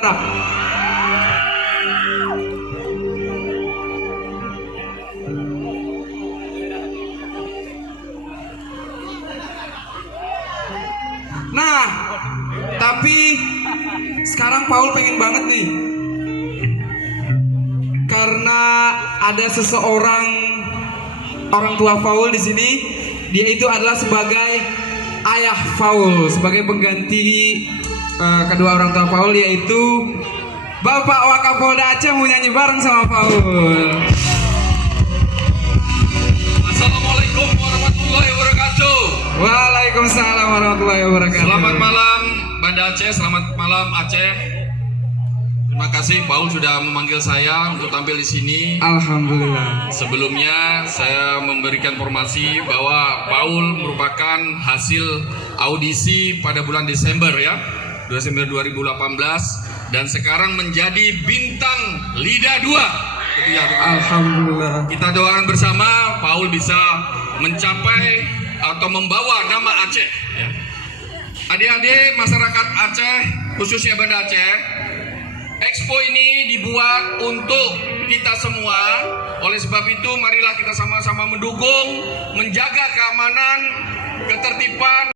Nah, tapi sekarang Paul pengen banget nih, karena ada seseorang orang tua Paul di sini. Dia itu adalah sebagai ayah Paul, sebagai pengganti kedua orang tua Paul, yaitu Bapak Wakapolda Aceh mau nyanyi bareng sama Paul. Assalamualaikum warahmatullahi wabarakatuh. Waalaikumsalam warahmatullahi wabarakatuh. Selamat malam Banda Aceh, selamat malam Aceh. Terima kasih Paul sudah memanggil saya untuk tampil di sini. Alhamdulillah. Sebelumnya saya memberikan informasi bahwa Paul merupakan hasil audisi pada bulan Desember ya, Desember 2018, dan sekarang menjadi bintang Lidah 2. Alhamdulillah. Kita doakan bersama Paul bisa mencapai atau membawa nama Aceh ya. Adik-adik masyarakat Aceh, khususnya Banda Aceh, Expo ini dibuat untuk kita semua. Oleh sebab itu marilah kita sama-sama mendukung, menjaga keamanan, ketertiban